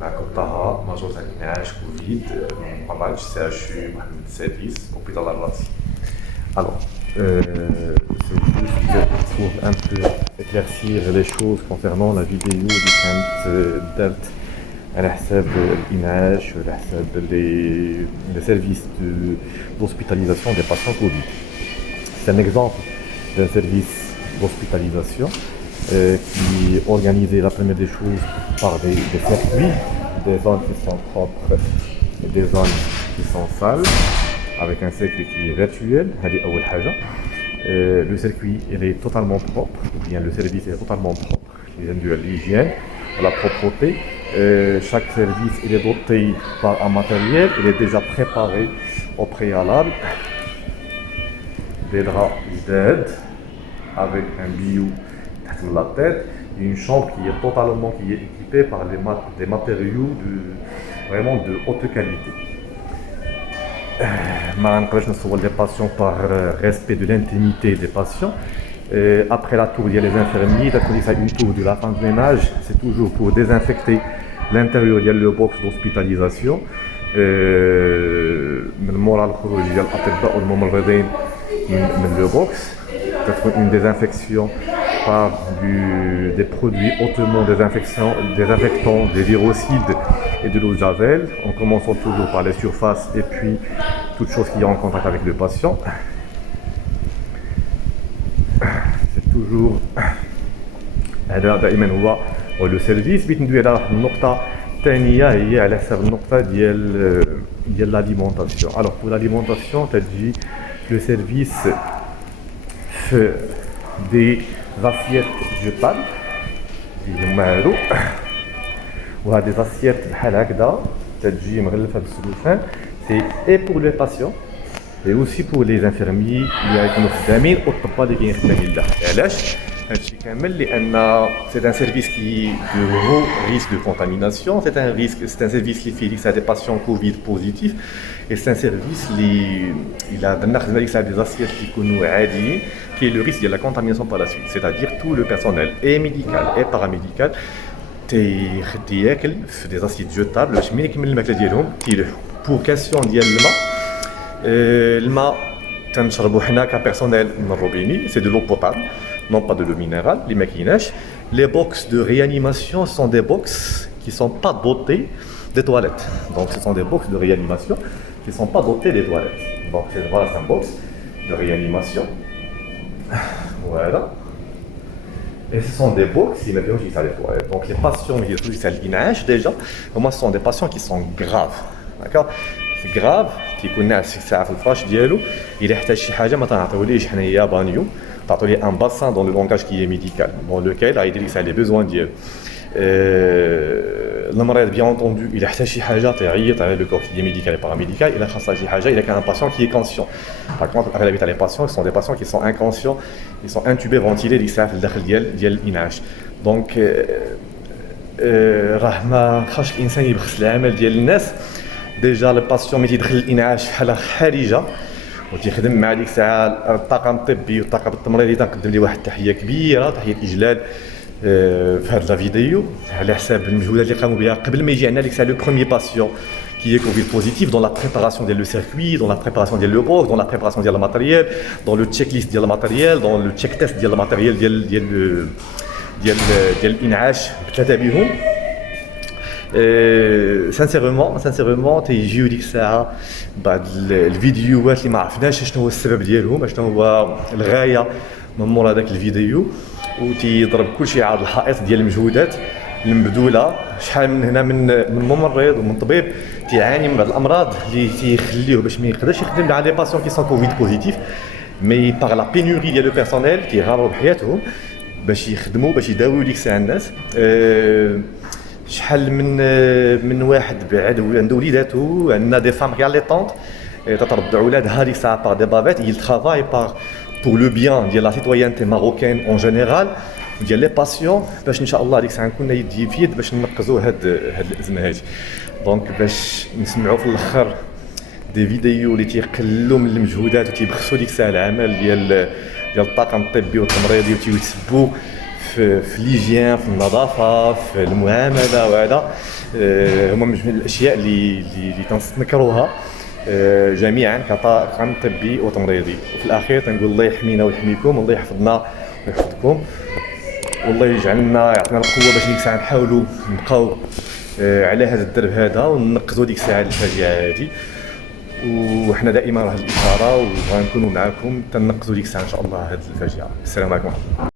معكم طه ماجور تاع الانعاش كوفيد من برنامج سي اش يو محمد السادس هوبيتال الراسي. Alors, c'est juste pour un peu éclaircir les choses concernant la vidéo اللي كانت دارت على حساب الإنعاش وعلى حساب les services d'hospitalisation des patients Covid. C'est un exemple d'un service d'hospitalisation qui est organisé, la première des choses, par des circuits, des zones qui sont propres et des zones qui sont sales, avec un circuit qui est virtuel. Le circuit il est totalement propre, ou bien le service est totalement propre. Il y a de l'hygiène, de la propreté. Chaque service il est doté par un matériel, il est déjà préparé au préalable. Des draps d'aide avec un bio de la tête, et une chambre qui est équipée par des matériaux vraiment de haute qualité. Je ne les patients par respect de l'intimité des patients. Après la tour, il y a les infirmiers. Une tour de la fin de ménage, c'est toujours pour désinfecter l'intérieur. Il y a le box d'hospitalisation. Le box, peut-être une désinfection par des produits hautement désinfectants, des virocides et de l'eau de javel, en commençant toujours par les surfaces et puis toute chose qui est en contact avec le patient. C'est toujours دائما هو le service بندوي على النقطة الثانية هي على حساب النقطة ديال l'alimentation. Alors pour l'alimentation, تجي le service fait des assiettes jetables يجمعوا وهاد des assiettes بحال هكذا تجي مغلفة بالسلوفان. C'est et pour les patients et aussi pour les infirmiers اللي غيكونوا خدامين والطباء اللي كاينين خدامين لها. علاش هادشي كامل؟ لان c'est un service qui de haut risque de contamination, c'est un service qui fait à des patients Covid positifs, et c'est un service il a des assiettes qui يكونوا عاديين qui est le risque de la contamination par la suite, c'est-à-dire tout le personnel et médical et paramédical تيخد ياكل في des assiettes jetables باش ملي يكمل الماكله ديالهم كيلوحوا. pour question ديال الماء تنشربوا حنا كبيرسونيل من الروبيني, c'est de l'eau potable, non pas de l'eau minérale, les maquinages. Les box de réanimation sont des box qui sont pas dotés des toilettes. Donc ce sont des box de réanimation qui sont pas dotés des toilettes. Donc voilà, c'est un box de réanimation. Voilà. Et ce sont des box qui mettent aussi ça les toilettes. Donc les patients qui sont l'INAH déjà, moi ce sont des patients qui sont graves. D'accord? C'est grave, تيكون ناعس في الفراش ديالو الا احتاج شي حاجه ما تنعطيوليش حنايا بانيو, تعطوليه ان باسان dans le langage qui est médical dans lequel غيدير لك les besoins ديالو. المريض bien entendu الا احتاج شي حاجه تيعيط على le corps qui est médical et paramédical الا خاصها شي حاجه الا كان un patient qui est conscient. Par contre اغلبيه تاع les patients sont des patients qui sont inconscients, ils sont intubés ventilés اللي يساعد في الداخل ديال الانعاش. دونك راه ما خاصش الانسان يبخس العمل ديال الناس. ديجا الباسيون ملي تيدخل الانعاش في حاله خارجه وتيخدم مع ديك الساعه الطاقم الطبي والطاقم التمريضي، تنقدم ليه واحد التحيه كبيره، تحيه اجلال في هذه لا فيديو على حساب المجهودات اللي قاموا بها قبل ما يجي عندنا ديك الساعه لو بروميير باسيون qui est Covid positif, dans la préparation du circuit, dans la préparation du box, dans la préparation du matériel, dans le checklist du matériel, dans le check test du matériel ديال الانعاش بثلاثه بهم. سانسيرمون تيجيو ديك الساعه بعض الفيديوهات اللي ما عرفناش شنو هو السبب ديالهم، شنو هو الغايه من مور هذاك الفيديو، وتيضرب كلشي عاد الحائط ديال المجهودات المبذوله. شحال من هنا من ممرض ومن طبيب تيعاني من بعض الامراض اللي تيخليوه باش ما يقدرش يخدم مع لي باسيون كي سون كوفيد بوزيتيف، مي باغ لا بينوري ديال لو بيرسونيل تيغامروا بحياتهم باش يخدموا باش يداويو ديك الساعه الناس. شحال من واحد بعد عنده وليداتو، عندنا دي فام كاع لي طونط تترضع ولادها ديك الساعه باغ دي بافيت. il travaille pour le bien ديال لا سيتويانتي ماروكان اون جينيرال ديال لي باسيون، باش ان شاء الله ديك الساعه نكون يدي في يد باش ننقذوا هاد الازمه هادي. دونك باش نسمعوا في الاخر دي فيديو اللي تيقلوا من المجهودات وتيبخسوا ديك الساعه العمل ديال الطاقم الطبي والتمريضي وتيسبوا في ليجيان، في النظافه، في المعامله وهذا. هما من الاشياء اللي تنذكروها جميعا كطاقم طبي وتمريضي. وفي الاخير تنقول الله يحمينا ويحميكم، والله يحفظنا ويحفظكم، والله يجعلنا يعطينا القوه باش ديك الساعه نحاولوا نبقاو على هذا الدرب هذا وننقذوا ديك الساعه الفاجعه هذه. وحنا دائما راه الاشاره وغنكونوا معكم تنقذوا ديك الساعه ان شاء الله هذه الفاجعه. السلام عليكم ورحمه الله.